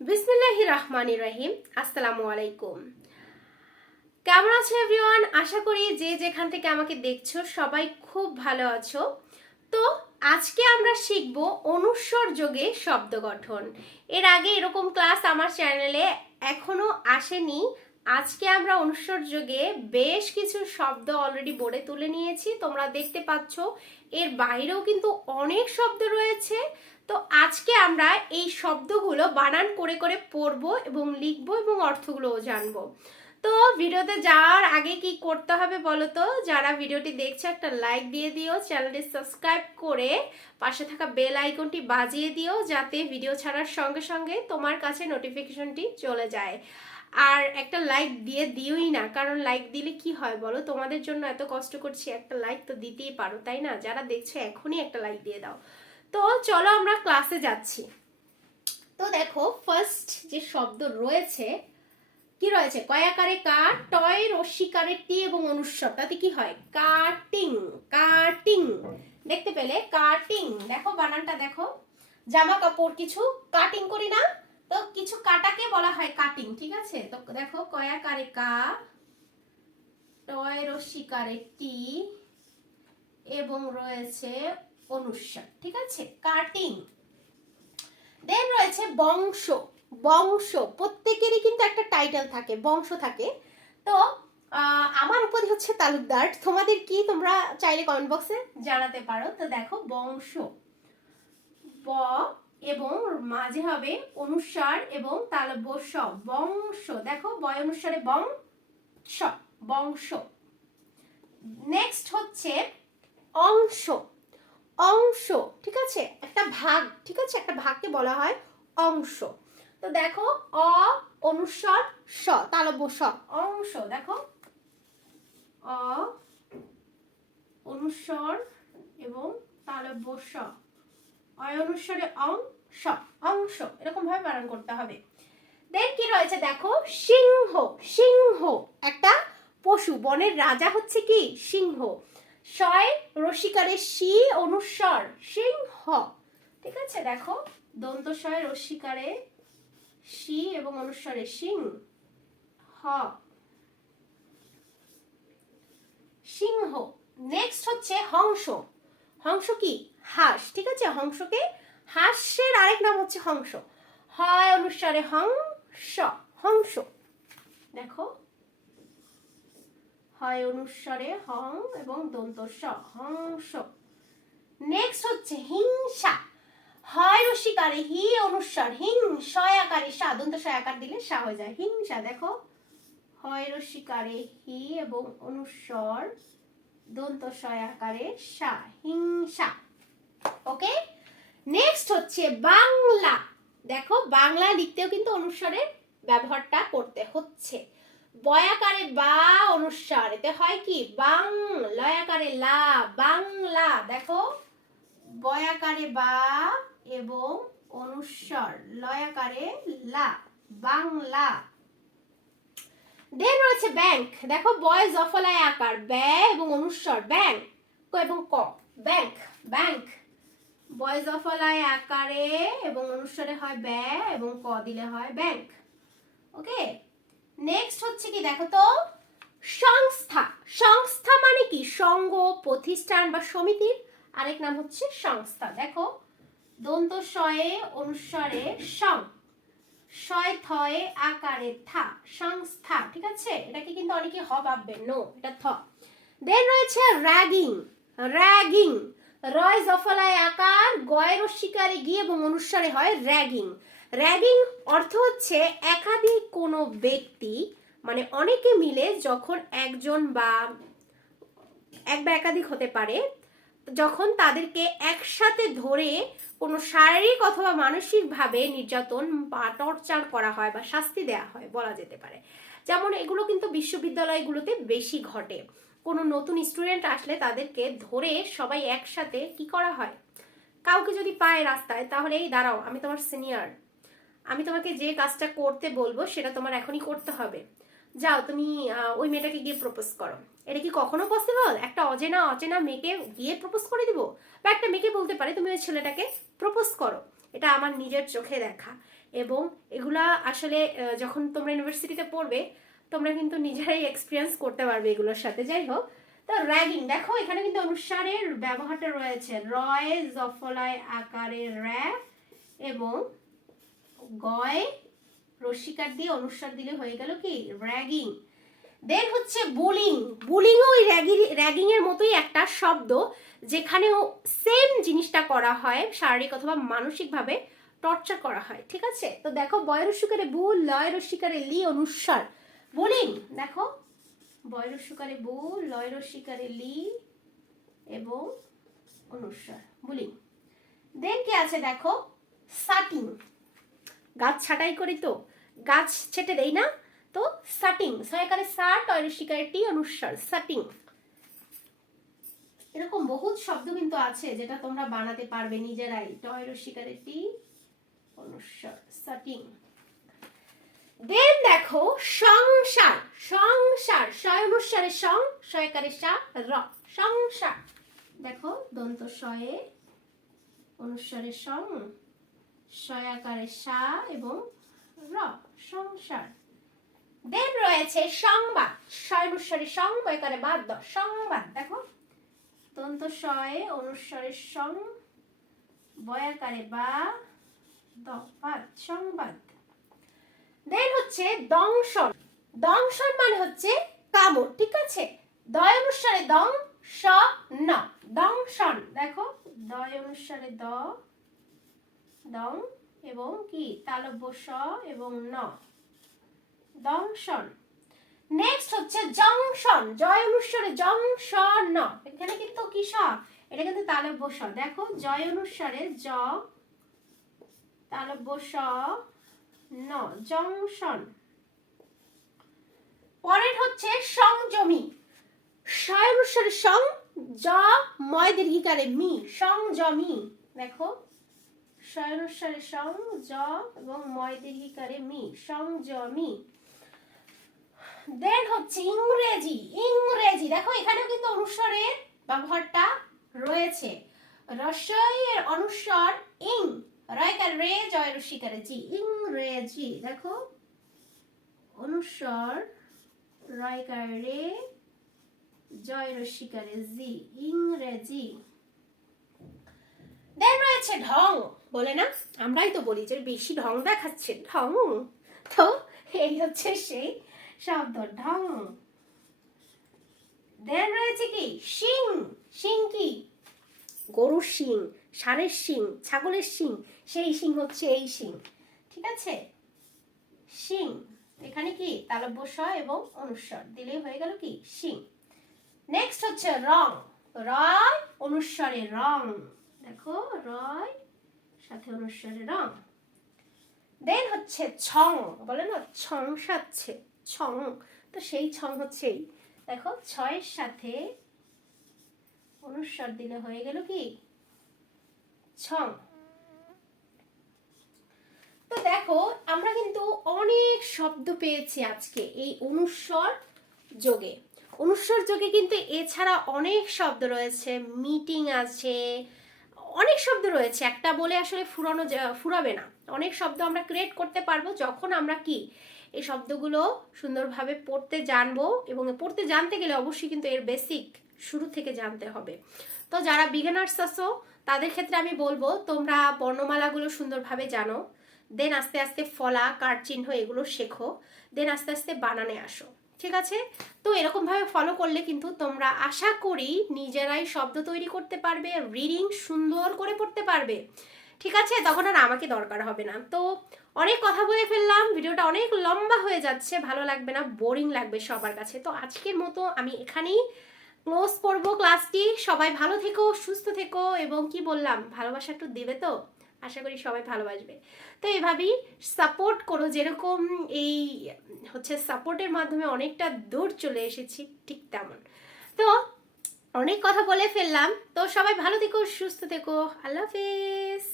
বিসমিল্লাহির রহমানির রহিম। আসসালামু আলাইকুম। কেমন আছো এভরিওয়ান? আশা করি যে যেখান থেকে আমাকে দেখছো সবাই খুব ভালো আছো। তো আজকে আমরা শিখব অনুস্বর যোগে শব্দ গঠন। এর আগে এরকম ক্লাস আমার চ্যানেলে এখনো আসেনি। আজকে আমরা অনুস্বর যোগে বেশ কিছু শব্দ অলরেডি বোর্ডে তুলে নিয়েছি, তোমরা দেখতে পাচ্ছ। এর বাইরেও কিন্তু অনেক শব্দ রয়েছে। তো আজকে আমরা এই শব্দগুলো বানান করে করে পড়বো এবং লিখবো এবং অর্থগুলোও জানবো। তো ভিডিওতে যাওয়ার আগে কি করতে হবে বলো তো? যারা ভিডিওটি দেখছে একটা লাইক দিয়ে দিও, চ্যানেলটি সাবস্ক্রাইব করে পাশে থাকা বেল আইকনটি বাজিয়ে দিও, যাতে ভিডিও ছাড়ার সঙ্গে সঙ্গে তোমার কাছে নোটিফিকেশনটি চলে যায়। আর একটা লাইক দিয়ে দিওই না, কারণ লাইক দিলে কি হয় বলো? তোমাদের জন্য এত কষ্ট করছি, একটা লাইক তো দিতেই পারো, তাই না? যারা দেখছো এখনই একটা লাইক দিয়ে দাও। তো চলো আমরা ক্লাসে যাচ্ছি। তো দেখো ফার্স্ট যে শব্দ রয়েছে, কি রয়েছে? কয়াকারে কা, টয় রস্যিকারে টি এবং অনুস্বর, তাতে কি হয়? কাটিং। কাটিং দেখতে পেলে? কাটিং। দেখো বানানটা দেখো। জামা কাপড় কিছু কাটিং করি না, তো কিছু কাটাকে বলা হয় কাটিং, ঠিক আছে? তো দেখো কয়াকারে কা, টয় রস্যিকারে টি এবং রয়েছে অনুস্বর, ঠিক আছে? কাটিং। দেন রয়েছে বংশ। বংশ প্রত্যেকেরই কিন্তু একটা টাইটেল থাকে, বংশ থাকে। তো আমার উপাধি হচ্ছে তালুকদার। তোমাদের কি? তোমরা চাইলে কমেন্ট বক্সে জানাতে পারো। তো দেখো বংশ, ব এবং মাঝে হবে অনুস্বার এবং তালব্য স, বংশ। দেখো বয় অনুস্বারে বং স, বংশ। নেক্সট হচ্ছে অংশ। অংশ, ঠিক আছে? একটা ভাগ, ঠিক আছে? একটা ভাগকে বলা হয় অংশ। তো দেখো অ অনুস্বর স, তালব্য স, অংশ। দেখো অ অনুস্বর এবং তালব্য স, অয় অনুস্বরে অং স, অংশ। এরকম ভাবে বানান করতে হবে। দেন কি রয়েছে দেখো? সিংহ। সিংহ একটা পশু, বনের রাজা হচ্ছে কি? সিংহ। শয় রসিকারে শি অনুস্বর সিংহ, ঠিক আছে? দেখো দন্ত শয় রসিকারে শি এবং অনুস্বরে সিং হ, সিংহ। নেক্সট হচ্ছে হংস। হংস কি? হাঁস, ঠিক আছে? হংসকে, হাঁসের আরেক নাম হচ্ছে হংস। হয় অনুস্বরে হংস, হংস। দেখো হয় অনুস্বরে হং এবং দন্ত স, হংস। নেক্সট হচ্ছে হিংসা। হয় রসিকারে হি অনুস্বর হিং, শয় আকারে সা, দন্ত শয় আকার দিলে সা হয়ে যায় হিংসা। দেখো হয় রসিকারে হি এবং অনুস্বর দন্ত শয় আকারে সা, হিংসা। ওকে। নেক্সট হচ্ছে বাংলা। দেখো বাংলা লিখতেও কিন্তু অনুস্বরের ব্যবহারটা করতে হচ্ছে। বয়াকারে বা অনুস্বার, এতে হয় কি? বাং। লয়াকারে লা, বাংলা। দেখো বয়াকারে বা এবং অনুস্বার, লয়াকারে লা, বাংলা। দেন রয়েছে ব্যাংক। দেখো বয় জফলায় আকার, ব্যয় এবং অনুস্বার ব্যাংক এবং ক, ব্যাংক। ব্যাংক বয় জফলায় আকারে এবং অনুস্বারে হয় ব্যয় এবং ক দিলে হয় ব্যাংক। ওকে। নেক্সট হচ্ছে কি দেখো তো? সংস্থা। সংস্থা মানে কি? সংঘ, প্রতিষ্ঠান বা সমিতির আরেক নাম হচ্ছে সংস্থা। দেখো দন্ত শয়ে অনুস্বারে সং, শয় থয়ে আকারে থা, সংস্থা, ঠিক আছে? এটাকে কিন্তু অনেকে হ ভাববে, নো, এটা থ। দেন রয়েছে র্যাগিং। র্যাগিং রয় জফলায় আকার, গয় রস্যিকারে গি এবং অনুস্বারে হয় র্যাগিং। র্যাগিং অর্থ হচ্ছে একাধিক কোনো ব্যক্তি, মানে অনেকে মিলে যখন একজন বা এক বা একাধিক হতে পারে, যখন তাদেরকে একসাথে ধরে কোনো শারীরিক অথবা মানসিকভাবে নির্যাতন বা টর্চার করা হয় বা শাস্তি দেওয়া হয় বলা যেতে পারে। যেমন এগুলো কিন্তু বিশ্ববিদ্যালয়গুলোতে বেশি ঘটে। কোনো নতুন স্টুডেন্ট আসলে তাদেরকে ধরে সবাই একসাথে কি করা হয়? কাউকে যদি পায় রাস্তায়, তাহলে এই দাঁড়াও, আমি তোমার সিনিয়র, আমি তোমাকে যে কাজটা করতে বলবো সেটা তোমার এখনই করতে হবে, যাও তুমি ওই মেয়েটাকে গিয়ে প্রপোজ করো। এটা কি কখনো পসিবল? একটা অচেনা মেয়েকে গিয়ে প্রপোজ করে দিব? বা একটা মেয়েকে বলতে পারে তুমি ওই ছেলেটাকে প্রপোজ করো? এটা আমার নিজের চোখে দেখা। এবং এগুলা আসলে যখন তোমরা ইউনিভার্সিটিতে পড়বে তোমরা কিন্তু নিজেরাই এক্সপিরিয়েন্স করতে পারবে এগুলোর সাথে। যাই হোক, তো র্যাগিং দেখো এখানে কিন্তু অনুসারের ব্যবহারটা রয়েছে, রয় জফলায় আকারে র্যা এবং গয় রস্যিকার দিয়ে অনুসার দিলে হয়ে গেল কি র্যাগিং। দেন হচ্ছে বুলিং। বুলিংও ওই র্যাগিং এর মতোই একটা শব্দ, যেখানেও সেম জিনিসটা করা হয়, শারীরিক অথবা মানসিকভাবে টর্চার করা হয়। ঠিক আছে, তো দেখো বয় রস্যিকারে বু, লয় রস্যিকারে লি, অনুসার বুলিং। দেখো বয় রস্যিকারে বু, লয় রস্যিকারে লি এবং অনুসার বুলিং। দেন কি আছে দেখো সাটিং। গাছ ছাটাই করি তো, গাছ ছেটে দেই না, তো সাটিং, সয়কারে সা, টয় রস্যিকারে টি, অনুসার সাটিং। এরকম বহুত শব্দ কিন্তু আছে যেটা তোমরা বানাতে পারবে নিজেরাই, টয় রস্যিকারে টি, অনুসার সাটিং। দেন দেখো সংসার। সংসার, শয় অনুসারে সং, শয়কারে সা, র, সংসার। দেখো দন্ত শয়ে অনুসারে সং, শয়াকারে সা এবং র, সংসার। দেন রয়েছে সংবাদ। শয় অনুসারে সং, বয়কারে বাদ, দ, সংবাদ। দেখো দন্ত শয়ে অনুসারে সং, বয়াকারে বা, দ, বাদ, সংবাদ। দেন হচ্ছে দংশন। দংশন মানে হচ্ছে কামড়। ঠিক আছে, দয় অনুসারে দং, স, ন, দংশন। দেখো দয় অনুসারে দ, দং এবং কি তালব্য স এবং ন, দংশন। নেক্সট হচ্ছে জংশন। জয় অনুসারে জং, স, ন, এখানে কিন্তু কি স, এটা কিন্তু তালব্য স। দেখো জয় অনুসারে জ, তালব্য স, ন, জংশন। পরের হচ্ছে সংযমী। শয় অনুসারে সং, জ, ময় দীর্ঘিকারে মি, সংযমী। দেখো শয় অনুসারে সং, জ এবং ময় দীর্ঘিকারে মি, সংযমী। দেন হচ্ছে ইংরেজি। ইংরেজি দেখো এখানেও কিন্তু অনুস্বরের ব্যবহারটা রয়েছে। রস্বইয়ের অনুস্বর ইং, রয়কার রে, জয় রস্যিকারে জি, ইংরেজি। দেখো অনুস্বর রয়কার রে, জয় রস্যিকারে জি, ইংরেজি। দেন রয়েছে ঢং। বলে না, আমরাই তো বলি যে বেশি ঢং দেখাচ্ছে, ঢং। তো এই হচ্ছে সেই শব্দ ঢং। দেন রয়েছে কি শিং। শিং কি গরুর শিং, ষাঁড়ের শিং, ছাগলের শিং, সেই শিং হচ্ছে এই শিং। ঠিক আছে, শিং। এখানে কি তালব্য স এবং অনুস্বর দিলেই হয়ে গেল কি শিং। নেক্সট হচ্ছে রং। রয় অনুস্বরে রং। দেখো রয় সাথে অনুস্বরে রং। দেন হচ্ছে ছং। বলে না ছং সাচ্ছে, ছং, তো সেই ছং হচ্ছে এই। দেখো ছয়ের সাথে অনুস্বর দিলে হয়ে গেল কি ছং। তো দেখো আমরা কিন্তু অনেক শব্দ পেয়েছি আজকে এই অনুস্বর যোগে। অনুস্বর যোগে কিন্তু এছাড়া অনেক শব্দ রয়েছে, মিটিং আছে, অনেক শব্দ রয়েছে, একটা বলে আসলে ফুরাবে না। অনেক শব্দ আমরা ক্রিয়েট করতে পারবো যখন আমরা কি এই শব্দগুলো সুন্দরভাবে পড়তে জানবো, এবং পড়তে জানতে গেলে অবশ্যই কিন্তু এর বেসিক শুরু থেকে জানতে হবে। তো যারা বিগিনার্স আছো তাদের ক্ষেত্রে আমি বলবো তোমরা বর্ণমালাগুলো সুন্দরভাবে জানো, দেন আস্তে আস্তে ফলা, কার চিহ্ন এগুলো শেখো, দেন আস্তে আস্তে বানানে আসো। ঠিক আছে, তো এরকমভাবে ফলো করলে কিন্তু তোমরা আশা করি নিজেরাই শব্দ তৈরি করতে পারবে, রিডিং সুন্দর করে পড়তে পারবে। ঠিক আছে, তখন আর আমাকে দরকার হবে না। তো অনেক কথা বলে ফেললাম, ভিডিওটা অনেক লম্বা হয়ে যাচ্ছে, ভালো লাগবে না, বোরিং লাগবে সবার কাছে। তো আজকের মতো আমি এখানেই ক্লোজ করবো ক্লাসটি। সবাই ভালো থেকো, সুস্থ থেকো, এবং কি বললাম ভালোবাসা একটু দেবে তো, আশা করি সবাই ভালোবাসবে। তো এভাবেই সাপোর্ট করো, যেরকম এই হচ্ছে সাপোর্টের মাধ্যমে অনেকটা দূর চলে এসেছি, ঠিক তেমন। তো অনেক কথা বলে ফেললাম, তো সবাই ভালো থেকো, সুস্থ থেকো, আল্লাহ হাফেজ।